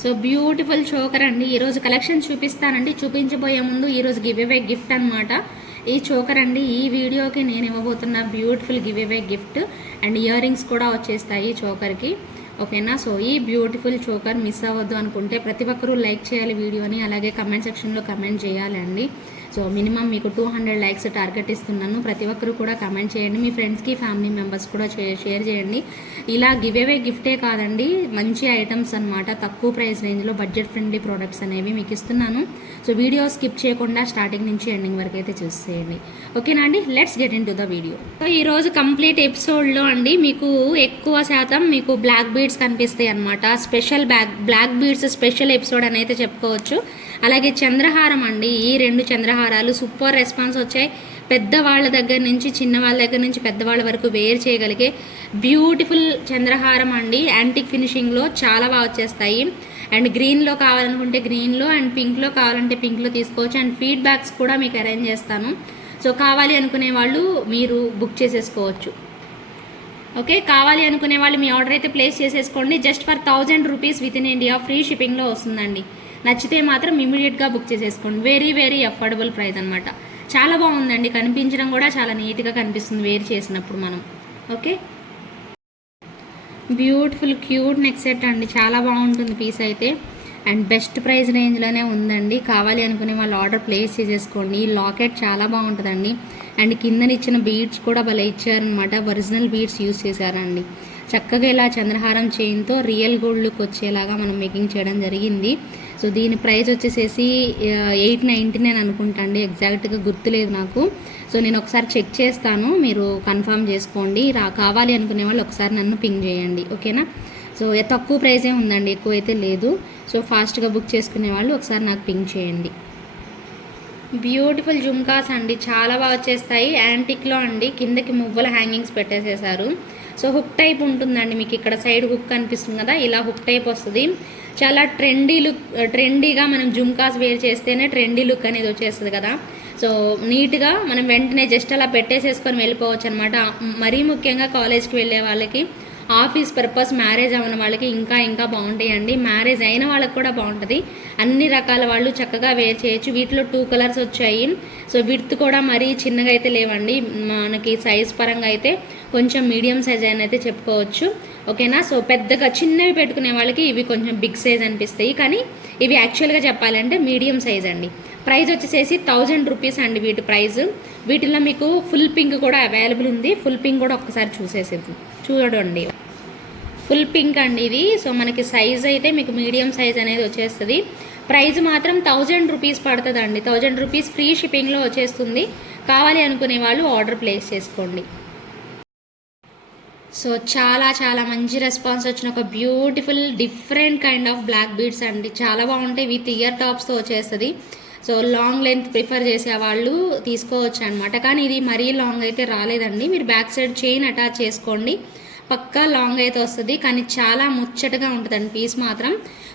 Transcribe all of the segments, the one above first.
So beautiful choker అండి. ఈరోజు collection చూపిస్తానండి. చూపించబోయే ముందు ఈరోజు గివ్ అవే గిఫ్ట్ అనమాట ఈ చోకర్ అండి ఈ వీడియోకి నేను ఇవ్వబోతున్న beautiful give away gift and ear rings కూడా వచ్చేస్తాయి ఈ చోకర్కి. ఓకేనా? సో ఈ బ్యూటిఫుల్ చోకర్ మిస్ అవ్వద్దు అనుకుంటే ప్రతి ఒక్కరూ లైక్ చేయాలి వీడియోని. అలాగే కమెంట్ సెక్షన్లో కమెంట్ చేయాలి అండి సో మినిమం మీకు టూ హండ్రెడ్ లైక్స్ టార్గెట్ ఇస్తున్నాను. ప్రతి ఒక్కరు కూడా కమెంట్ చేయండి. మీ ఫ్రెండ్స్కి ఫ్యామిలీ మెంబర్స్ కూడా షేర్ చేయండి. ఇలా గివ్ అవే గిఫ్టే కాదండి మంచి ఐటమ్స్ అన్నమాట. తక్కువ ప్రైస్ రేంజ్లో బడ్జెట్ ఫ్రెండ్లీ ప్రోడక్ట్స్ అనేవి మీకు ఇస్తున్నాను. సో వీడియో స్కిప్ చేయకుండా స్టార్టింగ్ నుంచి ఎండింగ్ వరకు అయితే చూసేయండి. ఓకేనా అండి? Let's get into the video so ఈరోజు కంప్లీట్ ఎపిసోడ్లో అండి మీకు ఎక్కువ శాతం మీకు బ్లాక్ బీడ్స్ కనిపిస్తాయి అనమాట special back black beads special episode అని అయితే చెప్పుకోవచ్చు. అలాగే చంద్రహారం అండి ఈ రెండు చంద్రహారాలు సూపర్ రెస్పాన్స్ వచ్చాయి. పెద్దవాళ్ళ దగ్గర నుంచి చిన్న వాళ్ళ దగ్గర నుంచి పెద్దవాళ్ళ వరకు వేర్ చేయగలిగే బ్యూటిఫుల్ చంద్రహారం అండి. యాంటిక్ ఫినిషింగ్లో చాలా బాగా వచ్చేస్తాయి. అండ్ గ్రీన్లో కావాలనుకుంటే గ్రీన్లో అండ్ పింక్లో కావాలంటే పింక్లో తీసుకోవచ్చు. అండ్ ఫీడ్బ్యాక్స్ కూడా మీకు అరేంజ్ చేస్తాను. సో కావాలి అనుకునే వాళ్ళు మీరు బుక్ చేసేసుకోవచ్చు. ఓకే కావాలి అనుకునే వాళ్ళు మీ ఆర్డర్ అయితే ప్లేస్ చేసేసుకోండి. Just for thousand rupees within India free షిప్పింగ్లో వస్తుందండి. నచ్చితే మాత్రం ఇమీడియట్గా బుక్ చేసేసుకోండి. వెరీ వెరీ అఫోర్డబుల్ ప్రైస్ అనమాట చాలా బాగుందండి. కనిపించడం కూడా చాలా నీట్గా కనిపిస్తుంది వేర్ చేసినప్పుడు మనం. Okay? Beautiful cute neck set అండి. చాలా బాగుంటుంది పీస్ అయితే. అండ్ బెస్ట్ ప్రైస్ రేంజ్లోనే ఉందండి. కావాలి అనుకునే వాళ్ళు ఆర్డర్ ప్లేస్ చేసేసుకోండి. ఈ లాకెట్ చాలా బాగుంటుందండి. అండ్ కిందన ఇచ్చిన బీడ్స్ కూడా భలే ఇచ్చారనమాట ఒరిజినల్ బీడ్స్ యూస్ చేశారండి. చక్కగా ఇలా చంద్రహారం చైన్తో రియల్ గోల్డ్ లుక్ వచ్చేలాగా మనం మేకింగ్ చేయడం జరిగింది. సో దీని ప్రైస్ వచ్చేసేసి ఎయిట్ నైంటీ నేను అనుకుంటా అండి. ఎగ్జాక్ట్గా గుర్తులేదు నాకు. సో నేను ఒకసారి చెక్ చేస్తాను. మీరు కన్ఫర్మ్ చేసుకోండి. రా కావాలి అనుకునే వాళ్ళు ఒకసారి నన్ను పింగ్ చేయండి. ఓకేనా? సో తక్కువ ప్రైజే ఉందండి? ఎక్కువ అయితే లేదు. సో ఫాస్ట్గా బుక్ చేసుకునే వాళ్ళు ఒకసారి నాకు పింగ్ చేయండి. బ్యూటిఫుల్ జుమ్కాస్ అండి. చాలా బాగా వచ్చేస్తాయి. యాంటిక్లో అండి. కిందకి మువ్వల హ్యాంగింగ్స్ పెట్టేసేసారు సో హుక్ టైప్ ఉంటుందండి. మీకు ఇక్కడ సైడ్ హుక్ కనిపిస్తుంది కదా? ఇలా హుక్ టైప్ వస్తుంది. చాలా ట్రెండీ లుక్ ట్రెండీగా మనం జుమ్కాస్ వేర్ చేస్తేనే ట్రెండీ లుక్ అనేది వచ్చేస్తుంది కదా. సో నీట్గా మనం వెంటనే జస్ట్ అలా పెట్టేసేసుకొని వెళ్ళిపోవచ్చు అనమాట మరీ ముఖ్యంగా కాలేజ్కి వెళ్ళే వాళ్ళకి ఆఫీస్ పర్పస్ మ్యారేజ్ అవ్వని వాళ్ళకి ఇంకా ఇంకా బాగుంటాయండి. మ్యారేజ్ అయిన వాళ్ళకి కూడా బాగుంటుంది. అన్ని రకాల వాళ్ళు చక్కగా వేర్ చేయొచ్చు. వీటిలో టూ కలర్స్ వచ్చాయి. సో విడ్త్ కూడా మరీ చిన్నగా అయితే లేవండి. మనకి సైజ్ పరంగా అయితే కొంచెం మీడియం సైజ్ అని అయితే చెప్పుకోవచ్చు. ఓకేనా? సో పెద్దగా చిన్నవి పెట్టుకునే వాళ్ళకి ఇవి కొంచెం బిగ్ సైజ్ అనిపిస్తాయి. కానీ ఇవి యాక్చువల్గా చెప్పాలంటే మీడియం సైజ్ అండి. ప్రైస్ వచ్చేసేసి థౌజండ్ రూపీస్ అండి వీటి ప్రైస్ వీటిలో మీకు ఫుల్ పింక్ కూడా అవైలబుల్ ఉంది. ఫుల్ పింక్ కూడా ఒక్కసారి చూసేసేది చూడండి. ఫుల్ పింక్ అండి ఇది. సో మనకి సైజ్ అయితే మీకు మీడియం సైజ్ అనేది వచ్చేస్తుంది. ప్రైస్ మాత్రం థౌజండ్ రూపీస్ పడుతుంది అండి థౌజండ్ రూపీస్ ఫ్రీ షిప్పింగ్లో వచ్చేస్తుంది. కావాలి అనుకునే వాళ్ళు ఆర్డర్ ప్లేస్ చేసుకోండి. సో చాలా చాలా మంచి రెస్పాన్స్ వచ్చిన ఒక beautiful different kind of black beads అండి. చాలా బాగుంటాయి విత్ ఇయర్ టాప్స్తో వచ్చేస్తుంది. సో లాంగ్ లెంత్ ప్రిఫర్ చేసే వాళ్ళు తీసుకోవచ్చు అనమాట కానీ ఇది మరీ లాంగ్ అయితే రాలేదండి. మీరు బ్యాక్ సైడ్ చైన్ అటాచ్ చేసుకోండి. పక్కా లాంగ్ అయితే వస్తుంది కానీ చాలా ముచ్చటగా ఉంటుందండి పీస్ మాత్రం.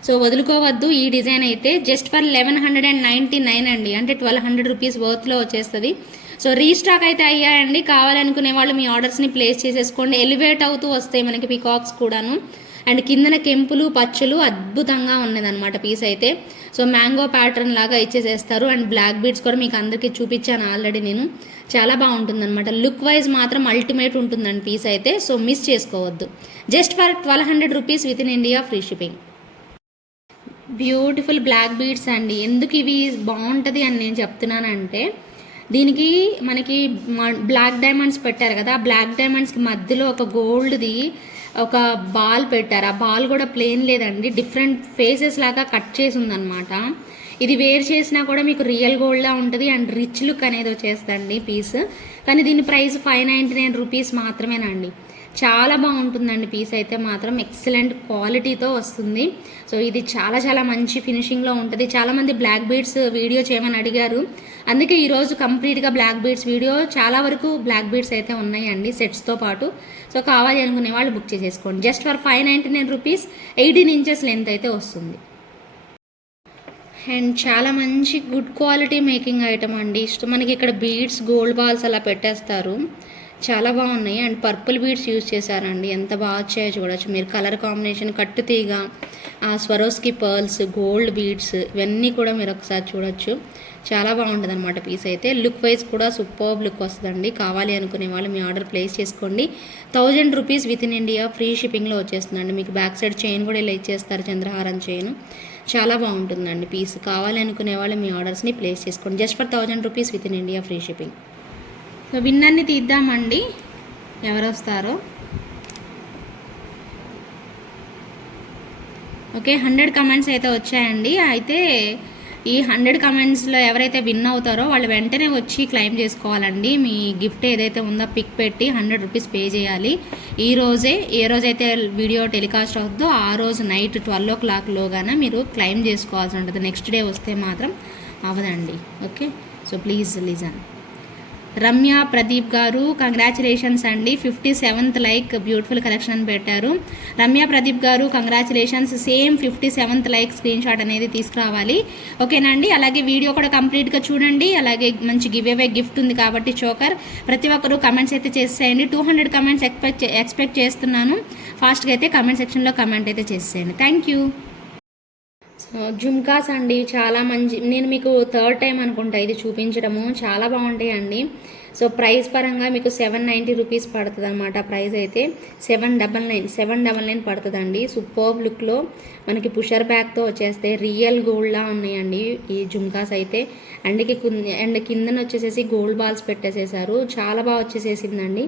సో వదులుకోవద్దు ఈ డిజైన్ అయితే. Just for eleven hundred and ninety nine అండి. అంటే ట్వెల్వ్ హండ్రెడ్ రూపీస్ వర్త్లో వచ్చేస్తుంది. సో రీస్టాక్ అయితే అయ్యాయండి. కావాలనుకునే వాళ్ళు మీ ఆర్డర్స్ని ప్లేస్ చేసేసుకోండి. ఎలివేట్ అవుతూ వస్తాయి మనకి పికాక్స్ కూడాను. అండ్ కిందన కెంపులు పచ్చలు అద్భుతంగా ఉన్నదనమాట పీస్ అయితే. సో మ్యాంగో ప్యాటర్న్ లాగా ఇచ్చేసేస్తారు. అండ్ బ్లాక్ బీడ్స్ కూడా మీకు అందరికీ చూపించాను ఆల్రెడీ నేను. చాలా బాగుంటుంది అనమాట లుక్ వైజ్ మాత్రం అల్టిమేట్ ఉంటుందండి పీస్ అయితే. సో మిస్ చేసుకోవద్దు. Just for twelve hundred rupees within India free shipping. Beautiful black beads అండి. ఎందుకు ఇవి బాగుంటుంది అని నేను చెప్తున్నానంటే దీనికి మనకి బ్లాక్ డైమండ్స్ పెట్టారు కదా. ఆ బ్లాక్ డైమండ్స్కి మధ్యలో ఒక గోల్డ్ది ఒక బాల్ పెట్టారు. ఆ బాల్ కూడా ప్లేన్ లేదండి. డిఫరెంట్ ఫేసెస్ లాగా కట్ చేసి ఉందన్నమాట. ఇది వేర్ చేసినా కూడా మీకు రియల్ గోల్డ్లా ఉంటుంది అండ్ రిచ్ లుక్ అనేది వచ్చేస్తుందండి పీస్ కానీ దీని price five ninety nine rupees మాత్రమేనండి. చాలా బాగుంటుందండి పీస్ అయితే మాత్రం. ఎక్సలెంట్ క్వాలిటీతో వస్తుంది. సో ఇది చాలా చాలా మంచి ఫినిషింగ్లో ఉంటుంది. చాలామంది బ్లాక్ బీడ్స్ వీడియో చేయమని అడిగారు. అందుకే ఈరోజు కంప్లీట్గా బ్లాక్ బీడ్స్ వీడియో చాలా వరకు బ్లాక్ బీడ్స్ అయితే ఉన్నాయండి సెట్స్తో పాటు. సో కావాలి అనుకునే వాళ్ళు బుక్ చేసేసుకోండి. Just for five ninety nine rupees eighteen inches length అయితే వస్తుంది. అండ్ చాలా మంచి గుడ్ క్వాలిటీ మేకింగ్ ఐటమ్ అండి. ఇష్టం. మనకి ఇక్కడ బీడ్స్ గోల్డ్ బాల్స్ అలా పెట్టేస్తారు. చాలా బాగున్నాయి. అండ్ పర్పుల్ బీడ్స్ యూజ్ చేశారండి. ఎంత బాగా వచ్చాయో చూడొచ్చు. మీరు కలర్ కాంబినేషన్ కట్టు తీగ ఆ స్వరోస్కి పర్ల్స్ గోల్డ్ బీడ్స్ ఇవన్నీ కూడా మీరు ఒకసారి చూడొచ్చు. చాలా బాగుంటుంది అనమాట పీస్ అయితే. లుక్ వైజ్ కూడా సూపర్ లుక్ వస్తుందండి. కావాలి అనుకునే వాళ్ళు మీ ఆర్డర్ ప్లేస్ చేసుకోండి. Thousand rupees within India free షిప్పింగ్లో వచ్చేస్తుందండి. మీకు బ్యాక్ సైడ్ చైన్ కూడా ఇలా ఇచ్చేస్తారు చంద్రహారం చైన్. చాలా బాగుంటుందండి పీస్. కావాలి అనుకునే వాళ్ళు మీ ఆర్డర్స్ని ప్లేస్ చేసుకోండి. Just for thousand rupees within India free shipping. So విన్నర్ని తీద్దామండి. ఎవరు వస్తారో ఓకే హండ్రెడ్ కమెంట్స్ అయితే వచ్చాయండి. అయితే ఈ హండ్రెడ్ కమెంట్స్లో ఎవరైతే విన్ అవుతారో వాళ్ళు వెంటనే వచ్చి క్లెయిమ్ చేసుకోవాలండి. మీ గిఫ్ట్ ఏదైతే ఉందో పిక్ పెట్టి హండ్రెడ్ రూపీస్ పే చేయాలి. ఈ రోజే ఏ రోజైతే వీడియో టెలికాస్ట్ అవుతుందో ఆ రోజు నైట్ ట్వెల్వ్ ఓ క్లాక్లోగానే మీరు క్లెయిమ్ చేసుకోవాల్సి ఉంటుంది. నెక్స్ట్ డే వస్తే మాత్రం అవ్వదండి. Okay so please listen. Ramya Pradeep garu congratulations అండి. Fifty seventh like beautiful collection అని పెట్టారు. Ramya Pradeep garu congratulations same fifty seventh like screen shot అనేది తీసుకురావాలి. ఓకేనా అండి? అలాగే వీడియో కూడా కంప్లీట్గా చూడండి. అలాగే మంచి గివ్ అవే గిఫ్ట్ ఉంది కాబట్టి చోకర్ ప్రతి ఒక్కరు కమెంట్స్ అయితే చేసేయండి. Two hundred comments expect expect చేస్తున్నాను. ఫాస్ట్గా అయితే కమెంట్ సెక్షన్లో కమెంట్ అయితే చేసేయండి. థ్యాంక్ యూ జుమ్కాస్ అండి చాలా మంచి నేను మీకు థర్డ్ టైం అనుకుంటా ఇది చూపించడము. చాలా బాగుంటాయి అండి సో ప్రైస్ పరంగా మీకు సెవెన్ నైంటీ రూపీస్ పడుతుంది అనమాట ప్రైస్ అయితే. Seven double nine seven double nine పడుతుందండి. సూపర్ లుక్లో మనకి పుషర్ బ్యాగ్తో వచ్చేస్తే రియల్ గోల్డ్లా ఉన్నాయండి ఈ జుమ్కాస్ అయితే. అండ్కి అండ్ కిందన వచ్చేసేసి గోల్డ్ బాల్స్ పెట్టేసేసారు. చాలా బాగా వచ్చేసేసిందండి.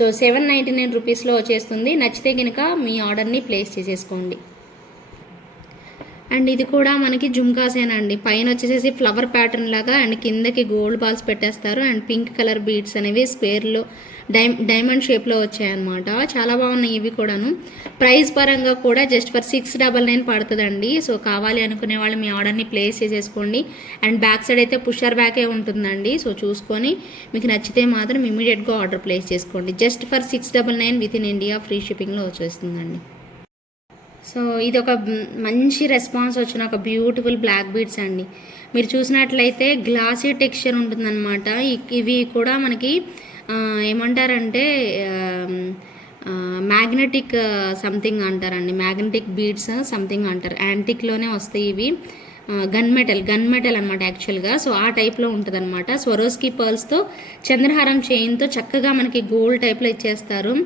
సో సెవెన్ నైంటీ నైన్ రూపీస్లో వచ్చేస్తుంది. నచ్చితే కనుక మీ ఆర్డర్ని ప్లేస్ చేసేసుకోండి. అండ్ ఇది కూడా మనకి జుమ్కాసేనండి. పైన వచ్చేసేసి ఫ్లవర్ ప్యాటర్న్ లాగా అండ్ కిందకి గోల్డ్ బాల్స్ పెట్టేస్తారు. అండ్ పింక్ కలర్ బీడ్స్ అనేవి స్క్వేర్లో డై డైమండ్ షేప్లో వచ్చాయన్నమాట. చాలా బాగున్నాయి ఇవి కూడాను. ప్రైస్ పరంగా కూడా just for six double nine పడుతుందండి. సో కావాలి అనుకునే వాళ్ళు మీ ఆర్డర్ని ప్లేస్ చేసేసుకోండి. అండ్ బ్యాక్ సైడ్ అయితే పుషర్ బ్యాకే ఉంటుందండి. సో చూసుకొని మీకు నచ్చితే మాత్రం ఇమీడియట్గా ఆర్డర్ ప్లేస్ చేసుకోండి. Just for six double nine within India free షిప్పింగ్లో వచ్చేస్తుందండి. సో ఇది ఒక మంచి రెస్పాన్స్ వచ్చిన ఒక బ్యూటిఫుల్ బ్లాక్ బీడ్స్ అండి. మీరు చూసినట్లయితే గ్లాసీ టెక్స్చర్ ఉంటుందన్నమాట. ఇవి కూడా మనకి ఏమంటారంటే మ్యాగ్నెటిక్ సంథింగ్ అంటారండి. మ్యాగ్నెటిక్ బీడ్స్ సంథింగ్ అంటారు. యాంటిక్లోనే వస్తాయి ఇవి. గన్ మెటల్ గన్ మెటల్ అనమాట యాక్చువల్గా సో ఆ టైప్లో ఉంటుంది అనమాట స్వరోస్కి పర్ల్స్తో చంద్రహారం చైన్తో చక్కగా మనకి గోల్డ్ టైప్లో ఇచ్చేస్తారు.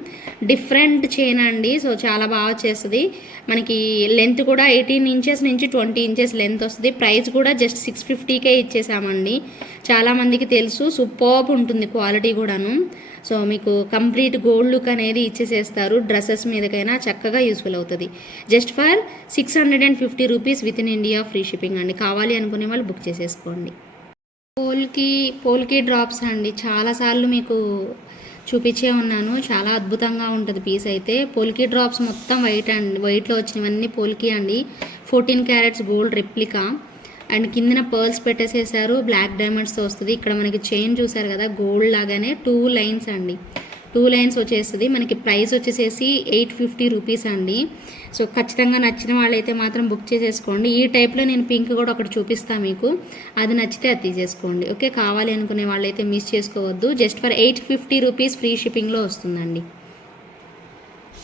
డిఫరెంట్ చైన్ అండి. సో చాలా బాగా వచ్చేస్తుంది. మనకి లెంత్ కూడా ఎయిటీన్ ఇంచెస్ నుంచి ట్వంటీ ఇంచెస్ లెంత్ వస్తుంది. ప్రైస్ కూడా జస్ట్ సిక్స్ ఫిఫ్టీకే ఇచ్చేసామండి. చాలామందికి తెలుసు. సూపర్బ్ ఉంటుంది క్వాలిటీ కూడాను. సో మీకు కంప్లీట్ గోల్డ్ లుక్ అనేది ఇచ్చేసేస్తారు. డ్రెస్సెస్ మీదకైనా చక్కగా యూస్ఫుల్ అవుతుంది. Just for six hundred and fifty rupees within India free shipping అండి కావాలి అనుకునే వాళ్ళు బుక్ చేసేసుకోండి. పోల్కి పోల్కి డ్రాప్స్ అండి. చాలాసార్లు మీకు చూపించే ఉన్నాను. చాలా అద్భుతంగా ఉంటుంది పీస్ అయితే. పోల్కి డ్రాప్స్ మొత్తం వైట్ అండి వైట్లో వచ్చినవన్నీ పోల్కి అండి. Fourteen carats gold replica. And కిందన పర్ల్స్ పెట్టేసేసారు. బ్లాక్ డైమండ్స్తో వస్తుంది. ఇక్కడ మనకి చైన్ చూసారు కదా గోల్డ్ లాగానే టూ లైన్స్ అండి. టూ లైన్స్ వచ్చేస్తుంది. మనకి ప్రైస్ వచ్చేసేసి ఎయిట్ ఫిఫ్టీ రూపీస్ అండి. సో ఖచ్చితంగా నచ్చిన వాళ్ళైతే మాత్రం బుక్ చేసేసుకోండి. ఈ టైప్లో నేను పింక్ కూడా ఒకటి చూపిస్తాను మీకు. అది నచ్చితే అది తీసేసుకోండి. ఓకే? కావాలి అనుకునే వాళ్ళైతే మిస్ చేసుకోవద్దు. Just for eight fifty rupees free షిప్పింగ్లో వస్తుందండి.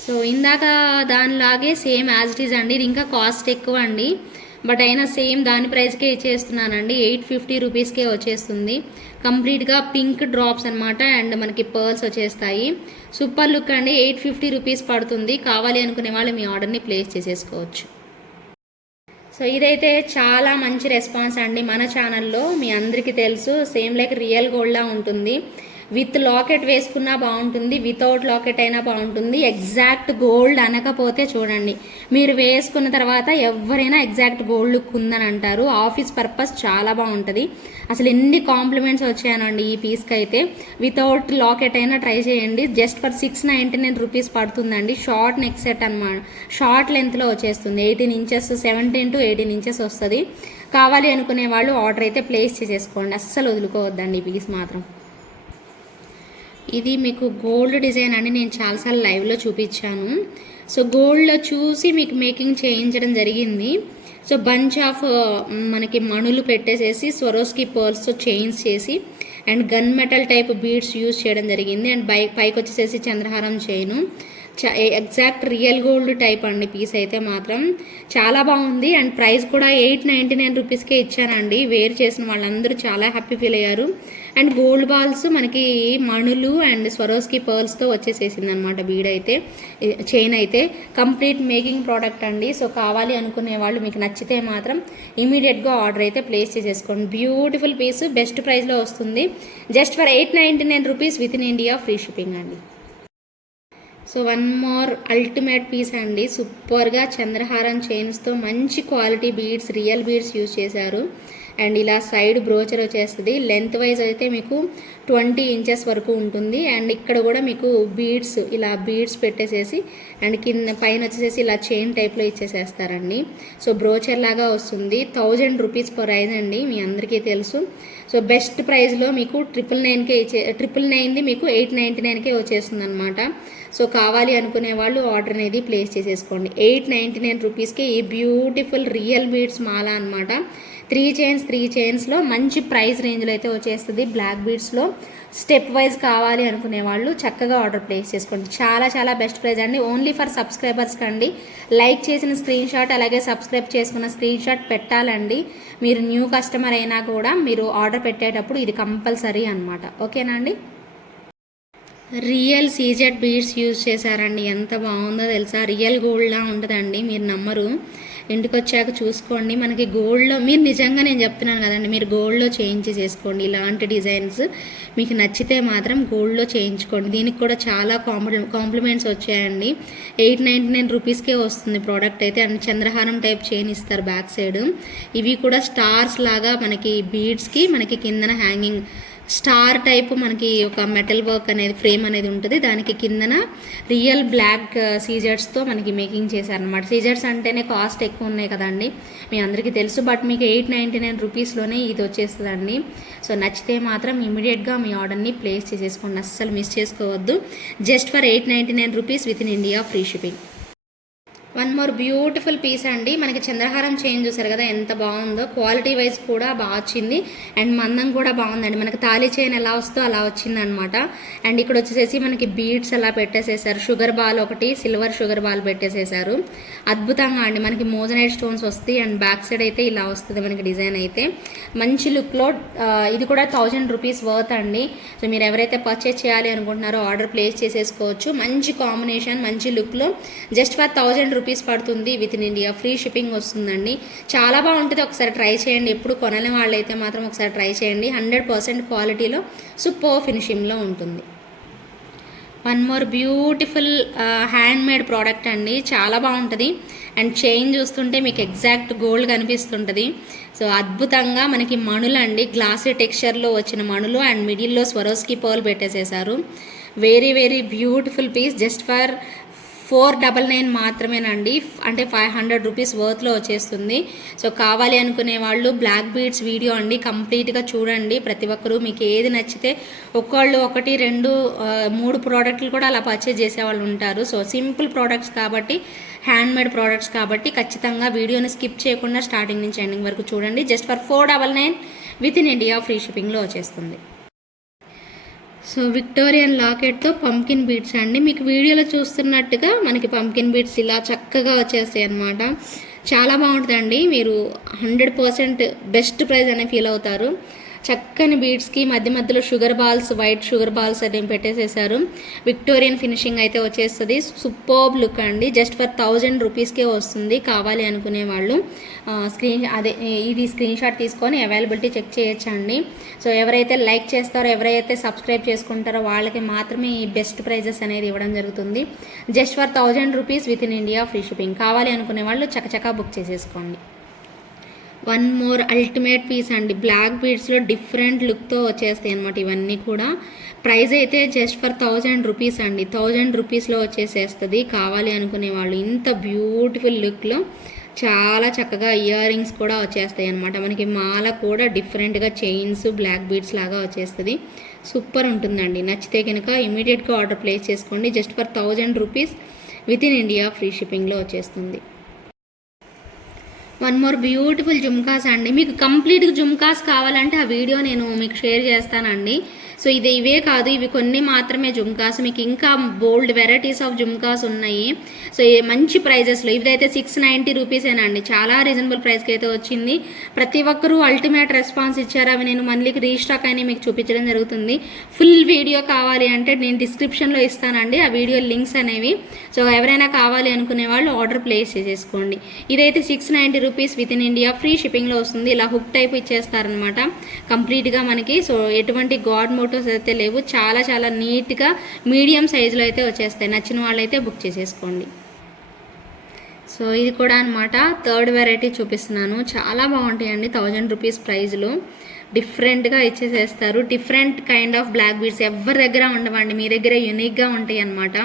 సో ఇందాక దానిలాగే సేమ్ యాజ్ ఇట్ ఈజ్ అండి. ఇది ఇంకా కాస్ట్ ఎక్కువ అండి. బట్ అయినా సేమ్ దాని ప్రైస్కే ఇచ్చేస్తున్నానండి. ఎయిట్ ఫిఫ్టీ రూపీస్కే వచ్చేస్తుంది. కంప్లీట్గా పింక్ డ్రాప్స్ అనమాట అండ్ మనకి పర్ల్స్ వచ్చేస్తాయి. సూపర్ లుక్ అండి. ఎయిట్ ఫిఫ్టీ రూపీస్ పడుతుంది. కావాలి అనుకునే వాళ్ళు మీ ఆర్డర్ని ప్లేస్ చేసేసుకోవచ్చు. సో ఇదైతే చాలా మంచి రెస్పాన్స్ అండి మన ఛానల్లో. మీ అందరికీ తెలుసు. సేమ్ లైక్ రియల్ గోల్డ్లా ఉంటుంది. విత్ లాకెట్ వేసుకున్నా బాగుంటుంది వితౌట్ లాకెట్ అయినా బాగుంటుంది. ఎగ్జాక్ట్ గోల్డ్ అనకపోతే చూడండి. మీరు వేసుకున్న తర్వాత ఎవరైనా ఎగ్జాక్ట్ గోల్డ్ లుక్ ఉందని అంటారు. ఆఫీస్ పర్పస్ చాలా బాగుంటుంది. అసలు ఎన్ని కాంప్లిమెంట్స్ వచ్చాయనండి ఈ పీస్కి అయితే వితౌట్ లాకెట్ అయినా ట్రై చేయండి. Just for six ninety nine rupees పడుతుందండి. షార్ట్ నెక్ సెట్ అనమాట షార్ట్ లెంత్లో వచ్చేస్తుంది. Eighteen inches seventeen to eighteen inches వస్తుంది. కావాలి అనుకునే వాళ్ళు ఆర్డర్ అయితే ప్లేస్ చేసేసుకోండి. అస్సలు వదులుకోవద్దండి ఈ పీస్ మాత్రం. ఇది మీకు గోల్డ్ డిజైన్ అని నేను చాలాసార్లు లైవ్లో చూపించాను. సో గోల్డ్లో చూసి మీకు మేకింగ్ చేయించడం జరిగింది. సో బంచ్ ఆఫ్ మనకి మణులు పెట్టేసేసి స్వరోస్కి పర్ల్స్తో చేంజ్ చేసి and gun metal type beads use చేయడం జరిగింది. అండ్ బై పైకి వచ్చేసేసి చంద్రహారం చేయను ఎగ్జాక్ట్ రియల్ గోల్డ్ టైప్ అండి. పీస్ అయితే మాత్రం చాలా బాగుంది. అండ్ ప్రైస్ కూడా ఎయిట్ నైంటీ నైన్ రూపీస్కే ఇచ్చానండి. వేర్ చేసిన వాళ్ళందరూ చాలా హ్యాపీ ఫీల్ అయ్యారు. అండ్ గోల్డ్ బాల్స్ మనకి మణులు అండ్ స్వరోస్కి పర్ల్స్తో వచ్చేసేసింది అనమాట బీడ్ అయితే. చైన్ అయితే. కంప్లీట్ మేకింగ్ ప్రోడక్ట్ అండి. సో కావాలి అనుకునే వాళ్ళు మీకు నచ్చితే మాత్రం ఇమీడియట్గా ఆర్డర్ అయితే ప్లేస్ చేసేసుకోండి. బ్యూటిఫుల్ పీస్ బెస్ట్ ప్రైస్లో వస్తుంది. Just for eight ninety nine rupees within India free shipping అండి. So one more ultimate piece అండి. సూపర్గా చంద్రహారం చైన్స్తో మంచి quality beads real beads use చేశారు. అండ్ ఇలా సైడ్ బ్రోచర్ వచ్చేస్తుంది. లెంత్ వైజ్ అయితే మీకు ట్వంటీ ఇంచెస్ వరకు ఉంటుంది. అండ్ ఇక్కడ కూడా మీకు బీడ్స్ ఇలా బీడ్స్ పెట్టేసేసి అండ్ కింద పైన వచ్చేసేసి ఇలా చైన్ టైప్లో ఇచ్చేసేస్తారండి. సో బ్రోచర్ లాగా వస్తుంది. థౌజండ్ రూపీస్ పర్ ప్రైజ్ అండి మీ అందరికీ తెలుసు. సో బెస్ట్ ప్రైస్లో మీకు ట్రిపుల్ నైన్కే ఇచ్చే ట్రిపుల్ నైన్ది మీకు ఎయిట్ నైంటీ నైన్కే వచ్చేస్తుంది అనమాట సో కావాలి అనుకునే వాళ్ళు ఆర్డర్ అనేది ప్లేస్ చేసేసుకోండి. ఎయిట్ నైంటీ నైన్ రూపీస్కి ఈ బ్యూటిఫుల్ రియల్ బీడ్స్ మాల అనమాట త్రీ చైన్స్ త్రీ చైన్స్లో మంచి ప్రైస్ రేంజ్లో అయితే వచ్చేస్తుంది. బ్లాక్ బీడ్స్లో స్టెప్ వైజ్ కావాలి అనుకునే వాళ్ళు చక్కగా ఆర్డర్ ప్లేస్ చేసుకోండి. చాలా చాలా బెస్ట్ ప్రైస్ అండి. ఓన్లీ ఫర్ సబ్స్క్రైబర్స్ కండి లైక్ చేసిన స్క్రీన్ షాట్ అలాగే సబ్స్క్రైబ్ చేసుకున్న స్క్రీన్ షాట్ పెట్టాలండి. మీరు న్యూ కస్టమర్ అయినా కూడా మీరు ఆర్డర్ పెట్టేటప్పుడు ఇది కంపల్సరీ అనమాట ఓకేనా అండి? రియల్ సీజెడ్ బీడ్స్ యూజ్ చేశారండి. ఎంత బాగుందో తెలుసా? రియల్ గోల్డ్లా ఉంటుందండి. మీరు నమ్మరు. ఇంటికి వచ్చాక చూసుకోండి. మనకి గోల్డ్లో మీరు నిజంగా నేను చెప్తున్నాను కదండి మీరు గోల్డ్లో చేంజ్ చేసుకోండి. ఇలాంటి డిజైన్స్ మీకు నచ్చితే మాత్రం గోల్డ్లో చేయించుకోండి. దీనికి కూడా చాలా కాంప్లి కాంప్లిమెంట్స్ వచ్చాయండి. ఎయిట్ నైంటీ నైన్ రూపీస్కే వస్తుంది ప్రోడక్ట్ అయితే. అండ్ చంద్రహారం టైప్ చైన్ ఇస్తారు బ్యాక్ సైడ్. ఇవి కూడా స్టార్స్ లాగా మనకి బీడ్స్కి మనకి కిందన హ్యాంగింగ్ స్టార్ టైప్ మనకి ఒక మెటల్ వర్క్ అనేది ఫ్రేమ్ అనేది ఉంటుంది. దానికి కిందన రియల్ బ్లాక్ సీజర్స్తో మనకి మేకింగ్ చేశారనమాట సీజర్స్ అంటేనే కాస్ట్ ఎక్కువ ఉన్నాయి కదండి. మీ అందరికీ తెలుసు బట్ మీకు ఎయిట్ నైంటీ నైన్ రూపీస్లోనే ఇది వచ్చేస్తుందండి. సో నచ్చితే మాత్రం ఇమీడియట్గా మీ ఆర్డర్ని ప్లేస్ చేసేసుకోండి. అస్సలు మిస్ చేసుకోవద్దు. Just for eight ninety nine rupees within India free shipping. One more beautiful piece అండి. మనకి చంద్రహారం చేంజ్ చూసారు కదా ఎంత బాగుందో. క్వాలిటీ వైజ్ కూడా బాగా వచ్చింది. అండ్ మందం కూడా బాగుందండి. మనకి తాళీ చైన్ ఎలా వస్తుందో అలా వచ్చింది అనమాట అండ్ ఇక్కడ వచ్చేసేసి మనకి బీడ్స్ అలా పెట్టేసేసారు. షుగర్ బాల్ ఒకటి సిల్వర్ షుగర్ బాల్ పెట్టేసేసారు. అద్భుతంగా అండి. మనకి మోజనైట్ స్టోన్స్ వస్తాయి. అండ్ బ్యాక్ సైడ్ అయితే ఇలా వస్తుంది మనకి డిజైన్ అయితే. మంచి లుక్లో ఇది కూడా థౌజండ్ రూపీస్ వర్త్ అండి. సో మీరు ఎవరైతే పర్చేస్ చేయాలి అనుకుంటున్నారో ఆర్డర్ ప్లేస్ చేసేసుకోవచ్చు. మంచి కాంబినేషన్ మంచి లుక్లో. జస్ట్ ఫర్ థౌజండ్ రూపీస్ పడుతుంది with in India free shipping వస్తుందండి. చాలా బాగుంటుంది. ఒకసారి ట్రై చేయండి. ఎప్పుడు కొనలేని వాళ్ళైతే మాత్రం ఒకసారి ట్రై చేయండి. హండ్రెడ్ పర్సెంట్ క్వాలిటీలో సూపర్ ఫినిషింగ్లో ఉంటుంది. One more beautiful handmade product అండి. చాలా బాగుంటుంది. అండ్ చైన్ చూస్తుంటే మీకు ఎగ్జాక్ట్ గోల్డ్ కనిపిస్తుంటుంది. సో అద్భుతంగా మనకి మణులు అండి గ్లాసీ టెక్స్చర్లో వచ్చిన మణులు అండ్ మిడిల్లో Swarovski pearl పెట్టేసేసారు very very beautiful piece just for four double nine మాత్రమేనండి. అంటే ఫైవ్ హండ్రెడ్ రూపీస్ వర్త్లో వచ్చేస్తుంది. సో కావాలి అనుకునే వాళ్ళు బ్లాక్ బీడ్స్ వీడియో అండి కంప్లీట్గా చూడండి. ప్రతి ఒక్కరూ మీకు ఏది నచ్చితే ఒక్కళ్ళు ఒకటి రెండు మూడు ప్రోడక్ట్లు కూడా అలా పర్చేజ్ చేసేవాళ్ళు ఉంటారు. సో సింపుల్ ప్రోడక్ట్స్ కాబట్టి హ్యాండ్ మేడ్ ప్రోడక్ట్స్ కాబట్టి ఖచ్చితంగా వీడియోని స్కిప్ చేయకుండా స్టార్టింగ్ నుంచి ఎండింగ్ వరకు చూడండి. Just for four double nine within India free షిప్పింగ్లో వచ్చేస్తుంది. సో విక్టోరియన్ లాకెట్తో పంకిన్ బీడ్స్ అండి. మీకు వీడియోలో చూస్తున్నట్టుగా మనకి పంకిన్ బీడ్స్ ఇలా చక్కగా వచ్చేస్తాయి అన్నమాట. చాలా బాగుంటుందండి. మీరు హండ్రెడ్ పర్సెంట్ బెస్ట్ ప్రైజ్ అనే ఫీల్ అవుతారు. చక్కని బీడ్స్కి మధ్య మధ్యలో sugar balls white sugar balls అనేవి పెట్టేసేసారు. విక్టోరియన్ ఫినిషింగ్ అయితే వచ్చేస్తుంది. సూపర్బ్ లుక్ అండి. జస్ట్ ఫర్ థౌజండ్ రూపీస్కే వస్తుంది కావాలి అనుకునే వాళ్ళు. స్క్రీన్ అదే ఇది స్క్రీన్ షాట్ తీసుకొని అవైలబిలిటీ చెక్ చేయొచ్చండి. సో ఎవరైతే లైక్ చేస్తారో ఎవరైతే సబ్స్క్రైబ్ చేసుకుంటారో వాళ్ళకి మాత్రమే ఈ బెస్ట్ ప్రైజెస్ అనేది ఇవ్వడం జరుగుతుంది. Just for thousand rupees within India free shipping కావాలి అనుకునే వాళ్ళు చకచకా బుక్ చేసేసుకోండి. వన్ మోర్ అల్టిమేట్ పీస్ అండి. బ్లాక్ బీడ్స్లో డిఫరెంట్ లుక్తో వచ్చేస్తాయి అనమాట ఇవన్నీ కూడా. ప్రైస్ అయితే జస్ట్ ఫర్ థౌజండ్ రూపీస్ అండి. థౌజండ్ రూపీస్లో వచ్చేసేస్తుంది. కావాలి అనుకునే వాళ్ళు ఇంత బ్యూటిఫుల్ లుక్లో చాలా చక్కగా ఇయర్ రింగ్స్ కూడా వచ్చేస్తాయి అనమాట మనకి మాల కూడా డిఫరెంట్గా చైన్స్ బ్లాక్ బీడ్స్ లాగా వచ్చేస్తుంది. సూపర్ ఉంటుందండి. నచ్చితే కనుక ఇమీడియట్గా ఆర్డర్ ప్లేస్ చేసుకోండి. Just for thousand rupees within India free షిప్పింగ్లో వచ్చేస్తుంది. వన్ మోర్ బ్యూటిఫుల్ జుమ్కాస్ అండి. మీకు కంప్లీట్గా జుమ్కాస్ కావాలంటే ఆ వీడియో నేను మీకు షేర్ చేస్తానండి. సో ఇది ఇవే కాదు ఇవి కొన్ని మాత్రమే జుమ్కాస్. మీకు ఇంకా బోల్డ్ వెరైటీస్ ఆఫ్ జుమ్కాస్ ఉన్నాయి. సో మంచి ప్రైజెస్లో ఇదైతే సిక్స్ నైంటీ రూపీసేనండి చాలా రీజనబుల్ ప్రైస్కి అయితే వచ్చింది. ప్రతి ఒక్కరూ అల్టిమేట్ రెస్పాన్స్ ఇచ్చారు. అవి నేను మళ్ళీ రీస్టాక్ అని మీకు చూపించడం జరుగుతుంది. ఫుల్ వీడియో కావాలి అంటే నేను డిస్క్రిప్షన్లో ఇస్తానండి. ఆ వీడియో లింక్స్ అనేవి. సో ఎవరైనా కావాలి అనుకునే వాళ్ళు ఆర్డర్ ప్లేస్ చేసేసుకోండి. ఇదైతే six ninety rupees within India free షిప్పింగ్లో వస్తుంది. ఇలా హుక్ టైప్ ఇచ్చేస్తారనమాట కంప్లీట్గా మనకి. సో ఎటువంటి గాడ్ మోడ్ ఫొటోస్ అయితే లేవు. చాలా చాలా నీట్గా మీడియం సైజులో అయితే వచ్చేస్తాయి. నచ్చిన వాళ్ళైతే బుక్ చేసేసుకోండి. సో ఇది కూడా అనమాట థర్డ్ వెరైటీ చూపిస్తున్నాను. చాలా బాగుంటాయండి. థౌజండ్ రూపీస్ ప్రైజ్లో. డిఫరెంట్గా ఇచ్చేసేస్తారు. Different kind of black beads ఎవరి దగ్గర ఉండవండి. మీ దగ్గర యూనిక్గా ఉంటాయి అనమాట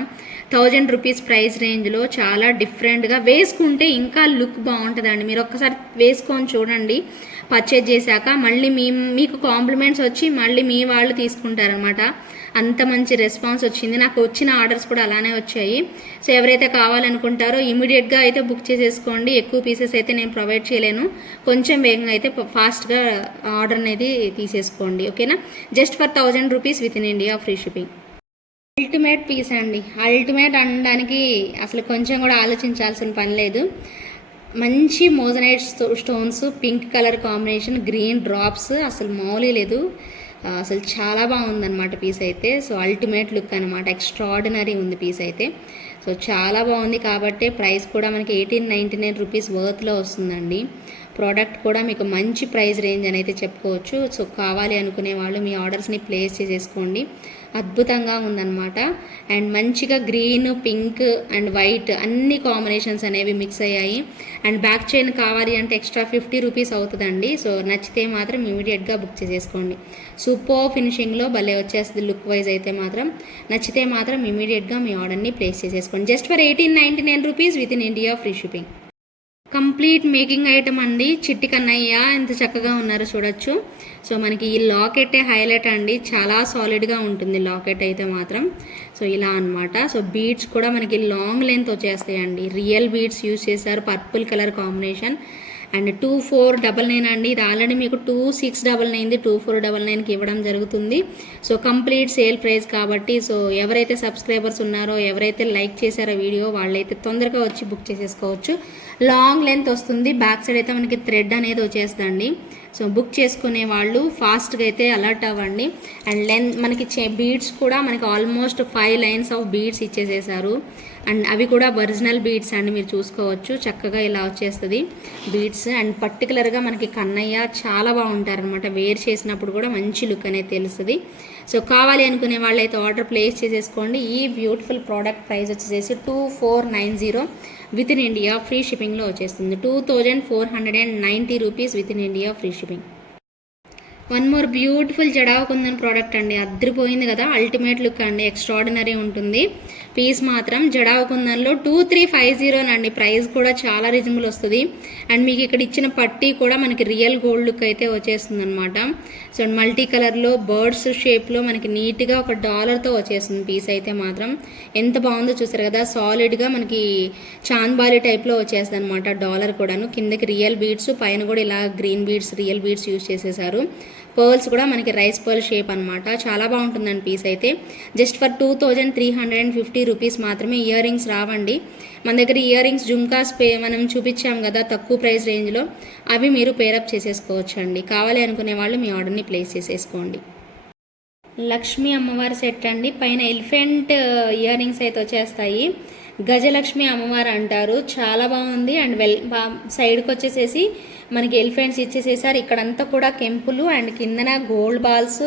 థౌజండ్ రూపీస్ ప్రైస్ రేంజ్లో చాలా డిఫరెంట్గా వేసుకుంటే ఇంకా లుక్ బాగుంటుందండి. మీరు ఒక్కసారి వేసుకొని చూడండి. పర్చేజ్ చేశాక మళ్ళీ మీ మీకు కాంప్లిమెంట్స్ వచ్చి మళ్ళీ మీ వాళ్ళు తీసుకుంటారనమాట అంత మంచి రెస్పాన్స్ వచ్చింది. నాకు వచ్చిన ఆర్డర్స్ కూడా అలానే వచ్చాయి. సో ఎవరైతే కావాలనుకుంటారో ఇమీడియట్గా అయితే బుక్ చేసేసుకోండి. ఎక్కువ పీసెస్ అయితే నేను ప్రొవైడ్ చేయలేను. కొంచెం వేగంగా అయితే ఫాస్ట్గా ఆర్డర్ అనేది తీసేసుకోండి. ఓకేనా just for thousand rupees within India free shipping ultimate piece అండి. అల్టిమేట్ అనడానికి అసలు కొంచెం కూడా ఆలోచించాల్సిన పని లేదు. మంచి moissanite stones pink colour combination green drops అసలు మౌలీ లేదు. అసలు చాలా బాగుందన్నమాట పీస్ అయితే. సో అల్టిమేట్ లుక్ అనమాట ఎక్స్ట్రాడినరీ ఉంది పీస్ అయితే. సో చాలా బాగుంది కాబట్టి ప్రైస్ కూడా మనకి ఎయిటీన్ నైంటీ నైన్ రూపీస్ వర్త్లో వస్తుందండి. ప్రోడక్ట్ కూడా మీకు మంచి ప్రైస్ రేంజ్ అని అయితే చెప్పుకోవచ్చు. సో కావాలి అనుకునే వాళ్ళు మీ ఆర్డర్స్ని ప్లేస్ చేసేసుకోండి. అద్భుతంగా ఉందన్నమాట. అండ్ మంచిగా గ్రీన్ పింక్ అండ్ వైట్ అన్ని కాంబినేషన్స్ అనేవి మిక్స్ అయ్యాయి. అండ్ బ్యాక్ చైన్ కావాలి అంటే ఎక్స్ట్రా ఫిఫ్టీ రూపీస్ అవుతుందండి. సో నచ్చితే మాత్రం ఇమీడియట్గా బుక్ చేసేసుకోండి. సూపర్ ఫినిషింగ్లో భలే వచ్చేస్తుంది లుక్ వైజ్ అయితే మాత్రం. నచ్చితే మాత్రం ఇమీడియట్గా మీ ఆర్డర్ని ప్లేస్ చేసేసుకోండి. Just for eighteen ninety nine rupees within India free shipping. Complete making item అండి చిట్టి కన్నయ్య. ఎంత చక్కగా ఉన్నారో చూడొచ్చు. సో మనకి ఈ లాకెటే హైలైట్ అండి. చాలా సాలిడ్గా ఉంటుంది లాకెట్ అయితే మాత్రం. సో ఇలా అన్నమాట. సో బీడ్స్ కూడా మనకి లాంగ్ లెంత్ వచ్చేస్తాయండి. రియల్ బీడ్స్ యూస్ చేశారు. Purple colour combination. And two four double nine అండి. ఇది ఆల్రెడీ మీకు టూ సిక్స్ డబల్ నైన్ది టూ ఫోర్ డబల్ నైన్కి ఇవ్వడం జరుగుతుంది. సో కంప్లీట్ సేల్ ప్రైస్ కాబట్టి సో ఎవరైతే సబ్స్క్రైబర్స్ ఉన్నారో ఎవరైతే లైక్ చేశారో వీడియో వాళ్ళైతే తొందరగా వచ్చి బుక్ చేసేసుకోవచ్చు. లాంగ్ లెంత్ వస్తుంది. బ్యాక్ సైడ్ అయితే మనకి థ్రెడ్ అనేది వచ్చేస్తుందండి. సో బుక్ చేసుకునే వాళ్ళు ఫాస్ట్గా అయితే అలర్ట్ అవ్వండి. అండ్ లెంత్ మనకి చే బీడ్స్ కూడా మనకి almost five lines of beads ఇచ్చేసేసారు. And అవి కూడా ఒరిజినల్ బీడ్స్ అండి మీరు చూసుకోవచ్చు. చక్కగా ఇలా వచ్చేస్తుంది బీడ్స్ అండ్ పర్టికులర్గా మనకి కన్నయ్య చాలా బాగుంటారనమాట వేర్ చేసినప్పుడు కూడా మంచి లుక్ అనేది తెలుస్తుంది. సో కావాలి అనుకునే వాళ్ళైతే ఆర్డర్ ప్లేస్ చేసేసుకోండి. ఈ బ్యూటిఫుల్ ప్రోడక్ట్ ప్రైస్ వచ్చేసి two four nine zero within India free షిప్పింగ్లో వచ్చేస్తుంది. Two thousand four hundred and ninety rupees within India free shipping. One more beautiful జడావకుందన్ product అండి. అద్దరిపోయింది కదా. అల్టిమేట్ లుక్ అండి. ఎక్స్ట్రాడినరీ ఉంటుంది. పీస్ మాత్రం జడావు కుందంలో టూ త్రీ ఫైవ్ జీరోనండి ప్రైస్ కూడా చాలా రీజనబుల్ వస్తుంది. అండ్ మీకు ఇక్కడ ఇచ్చిన పట్టీ కూడా మనకి రియల్ గోల్డ్ లుక్ అయితే వచ్చేస్తుంది అనమాట సో మల్టీ కలర్లో బర్డ్స్ షేప్లో మనకి నీట్గా ఒక డాలర్తో వచ్చేస్తుంది పీస్ అయితే మాత్రం. ఎంత బాగుందో చూసారు కదా సాలిడ్గా మనకి చాంద్బాలి టైప్లో వచ్చేస్తుంది అనమాట డాలర్ కూడాను. కిందకి రియల్ బీడ్స్ పైన కూడా ఇలా green beads real beads use చేసేసారు. పర్ల్స్ కూడా మనకి రైస్ పర్ల్ షేప్ అనమాట చాలా బాగుంటుందండి పీస్ అయితే. Just for two thousand three hundred and fifty rupees మాత్రమే ఇయర్ రింగ్స్ రావండి. మన దగ్గర ఇయర్ రింగ్స్ జుంకాస్ పే మనం చూపించాం కదా తక్కువ ప్రైస్ రేంజ్లో అవి మీరు పేరప్ చేసేసుకోవచ్చు అండి కావాలి అనుకునే వాళ్ళు మీ ఆర్డర్ని ప్లేస్ చేసేసుకోండి. లక్ష్మీ అమ్మవారి సెట్ అండి. పైన ఎలిఫెంట్ ఇయర్ రింగ్స్ అయితే వచ్చేస్తాయి. గజలక్ష్మి అమ్మవారు అంటారు. చాలా బాగుంది. అండ్ వెల్ బా- సైడ్కి వచ్చేసేసి మనకి ఎలిఫెంట్స్ ఇచ్చేసేసారు ఇక్కడంతా కూడా కెంపులు అండ్ కిందన gold balls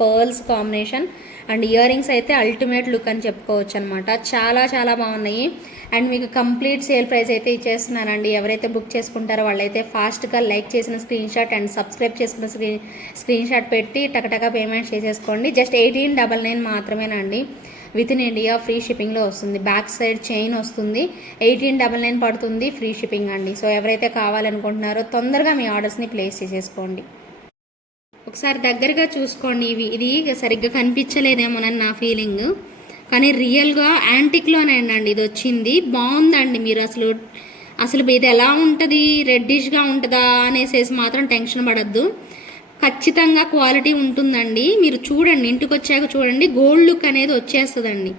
pearls combination and earrings అయితే అల్టిమేట్ లుక్ అని చెప్పుకోవచ్చు అనమాట చాలా చాలా బాగున్నాయి. అండ్ మీకు కంప్లీట్ సేల్ ప్రైస్ అయితే ఇచ్చేస్తున్నానండి. ఎవరైతే బుక్ చేసుకుంటారో వాళ్ళైతే ఫాస్ట్గా లైక్ చేసిన స్క్రీన్ షాట్ అండ్ సబ్స్క్రైబ్ చేసుకున్న స్క్రీన్ స్క్రీన్ షాట్ పెట్టి టకటకా పేమెంట్ చేసేసుకోండి. జస్ట్ ఎయిటీన్ డబల్ నైన్ మాత్రమేనండి. విత్ ఇన్ ఇండియా ఫ్రీ షిప్పింగ్లో వస్తుంది. బ్యాక్ సైడ్ చైన్ వస్తుంది. ఎయిటీన్ డబల్ నైన్ పడుతుంది ఫ్రీ షిప్పింగ్ అండి. సో ఎవరైతే కావాలనుకుంటున్నారో తొందరగా మీ ఆర్డర్స్ని ప్లేస్ చేసేసుకోండి. ఒకసారి దగ్గరగా చూసుకోండి ఇవి. ఇది సరిగ్గా కనిపించలేదేమోనని నా ఫీలింగ్. కానీ రియల్గా యాంటిక్లోనేనండి ఇది వచ్చింది. బాగుందండి మీరు అసలు అసలు ఇది ఎలా ఉంటుంది? రెడ్డిష్గా ఉంటుందా? అనేసేసి మాత్రం టెన్షన్ పడద్దు. ఖచ్చితంగా క్వాలిటీ ఉంటుందండి. మీరు చూడండి ఇంటికి వచ్చాక చూడండి గోల్డ్ లుక్ అనేది వచ్చేస్తుందండి.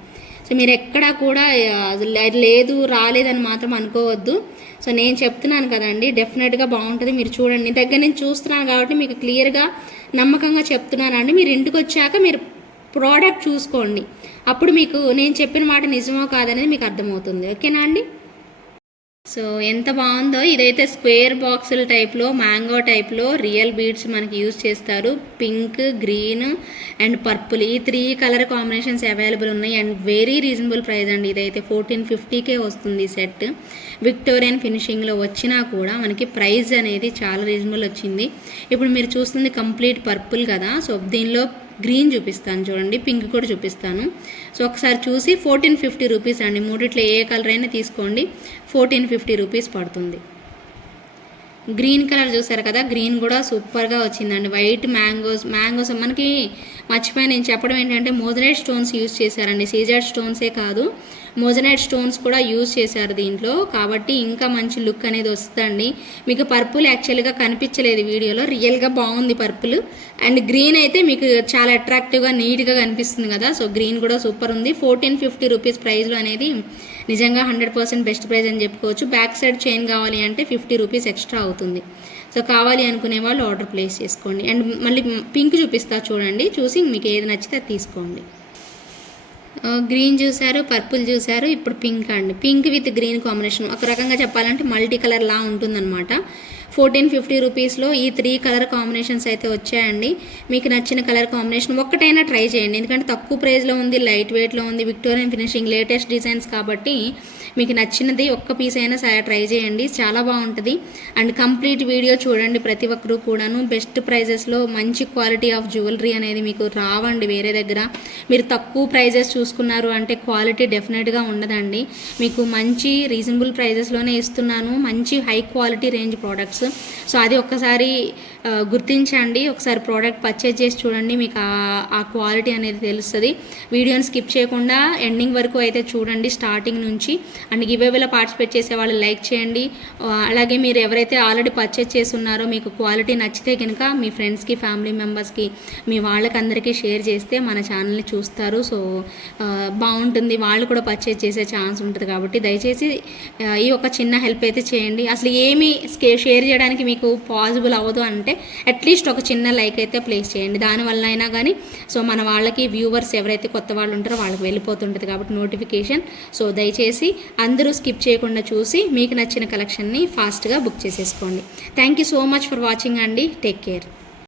సో మీరు ఎక్కడా కూడా అది లేదు రాలేదని మాత్రం అనుకోవద్దు. సో నేను చెప్తున్నాను కదండి డెఫినెట్గా బాగుంటుంది మీరు చూడండి. దగ్గర నుంచి చూస్తున్నాను కాబట్టి మీకు క్లియర్గా నమ్మకంగా చెప్తున్నానండి. మీరు ఇంటికి వచ్చాక మీరు ప్రోడక్ట్ చూసుకోండి. అప్పుడు మీకు నేను చెప్పిన మాట నిజమో కాదనేది మీకు అర్థమవుతుంది. ఓకేనా అండి? సో ఎంత బాగుందో ఇదైతే స్క్వేర్ బాక్సుల టైప్లో మ్యాంగో టైప్లో రియల్ బీడ్స్ మనకి యూజ్ చేస్తారు. పింక్ గ్రీన్ అండ్ పర్పుల్ ఈ త్రీ కలర్ కాంబినేషన్స్ అవైలబుల్ ఉన్నాయి. అండ్ వెరీ రీజనబుల్ ప్రైస్ అండి ఇదైతే. ఫోర్టీన్ ఫిఫ్టీకే వస్తుంది సెట్. విక్టోరియన్ ఫినిషింగ్లో వచ్చినా కూడా మనకి ప్రైస్ అనేది చాలా రీజనబుల్ వచ్చింది. ఇప్పుడు మీరు చూస్తుంది కంప్లీట్ పర్పుల్ కదా. సో దీనిలో గ్రీన్ చూపిస్తాను చూడండి పింక్ కూడా చూపిస్తాను. సో ఒకసారి చూసి ఫోర్టీన్ ఫిఫ్టీ రూపీస్ అండి మూడిట్లో ఏ కలర్ అయినా తీసుకోండి ఫోర్టీన్ ఫిఫ్టీ రూపీస్ పడుతుంది. గ్రీన్ కలర్ చూసారు కదా గ్రీన్ కూడా సూపర్గా వచ్చిందండి. వైట్ మ్యాంగోస్ మ్యాంగోస్ మనకి మర్చిపోయి నేను చెప్పడం ఏంటంటే మోదరేట్ స్టోన్స్ యూజ్ చేశారండి. సీజర్ స్టోన్సే కాదు. మోజనైట్ స్టోన్స్ కూడా యూజ్ చేశారు దీంట్లో. కాబట్టి ఇంకా మంచి లుక్ అనేది వస్తుందండి. మీకు పర్పుల్ యాక్చువల్గా కనిపించలేదు వీడియోలో. రియల్గా బాగుంది పర్పుల్. అండ్ గ్రీన్ అయితే మీకు చాలా అట్రాక్టివ్గా నీట్గా కనిపిస్తుంది కదా. సో గ్రీన్ కూడా సూపర్ ఉంది. ఫోర్టీన్ ఫిఫ్టీ రూపీస్ ప్రైస్లో అనేది నిజంగా హండ్రెడ్ పర్సెంట్ బెస్ట్ ప్రైస్ అని చెప్పుకోవచ్చు. బ్యాక్ సైడ్ చైన్ కావాలి అంటే ఫిఫ్టీ రూపీస్ ఎక్స్ట్రా అవుతుంది. సో కావాలి అనుకునే వాళ్ళు ఆర్డర్ ప్లేస్ చేసుకోండి. అండ్ మళ్ళీ పింక్ చూపిస్తా చూడండి. చూసి మీకు ఏది నచ్చితే అది తీసుకోండి. గ్రీన్ చూసారు పర్పుల్ చూశారు ఇప్పుడు పింక్ అండి. పింక్ విత్ గ్రీన్ కాంబినేషన్ ఒక రకంగా చెప్పాలంటే మల్టీ కలర్ లా ఉంటుందన్నమాట. ఫోర్టీన్ ఫిఫ్టీ రూపీస్లో ఈ త్రీ కలర్ కాంబినేషన్స్ అయితే వచ్చాయండి. మీకు నచ్చిన కలర్ కాంబినేషన్ ఒక్కటైనా ట్రై చేయండి. ఎందుకంటే తక్కువ ప్రైస్లో ఉంది లైట్ వెయిట్లో ఉంది విక్టోరియన్ ఫినిషింగ్ లేటెస్ట్ డిజైన్స్ కాబట్టి మీకు నచ్చినది ఒక్క పీస్ అయినా సరే ట్రై చేయండి. చాలా బాగుంటుంది. అండ్ కంప్లీట్ వీడియో చూడండి ప్రతి ఒక్కరు కూడాను. బెస్ట్ ప్రైజెస్లో మంచి క్వాలిటీ ఆఫ్ జ్యువెలరీ అనేది మీకు రావండి వేరే దగ్గర. మీరు తక్కువ ప్రైజెస్ చూసుకున్నారు అంటే క్వాలిటీ డెఫినెట్గా ఉండదండి. మీకు మంచి రీజనబుల్ ప్రైజెస్లోనే ఇస్తున్నాను. మంచి high quality range products so అది ఒక్కసారి గుర్తించండి. ఒకసారి ప్రోడక్ట్ పర్చేజ్ చేసి చూడండి. మీకు ఆ- క్వాలిటీ అనేది తెలుస్తుంది. వీడియోని స్కిప్ చేయకుండా ఎండింగ్ వరకు అయితే చూడండి స్టార్టింగ్ నుంచి. అండ్ గివేవేలో పార్టిసిపేట్ చేసే వాళ్ళు లైక్ చేయండి. అలాగే మీరు ఎవరైతే ఆల్రెడీ పర్చేజ్ చేసి ఉన్నారో మీకు క్వాలిటీ నచ్చితే కనుక మీ ఫ్రెండ్స్కి ఫ్యామిలీ మెంబర్స్కి మీ వాళ్ళకందరికీ షేర్ చేస్తే మన ఛానల్ని చూస్తారు. సో బాగుంటుంది. వాళ్ళు కూడా పర్చేజ్ చేసే ఛాన్స్ ఉంటుంది కాబట్టి దయచేసి ఈ ఒక చిన్న హెల్ప్ అయితే చేయండి. అసలు ఏమి షేర్ చేయడానికి మీకు పాసిబుల్ అవ్వదు అంటే అట్లీస్ట్ ఒక చిన్న లైక్ అయితే ప్లేస్ చేయండి. దానివల్ల అయినా కానీ సో మన వాళ్ళకి వ్యూవర్స్ ఎవరైతే కొత్త వాళ్ళు ఉంటారో వాళ్ళకి వెళ్ళిపోతుంటుంది కాబట్టి నోటిఫికేషన్. సో దయచేసి అందరూ స్కిప్ చేయకుండా చూసి మీకు నచ్చిన కలెక్షన్ని ఫాస్ట్గా బుక్ చేసేసుకోండి. Thank you so much for watching అండి. Take care.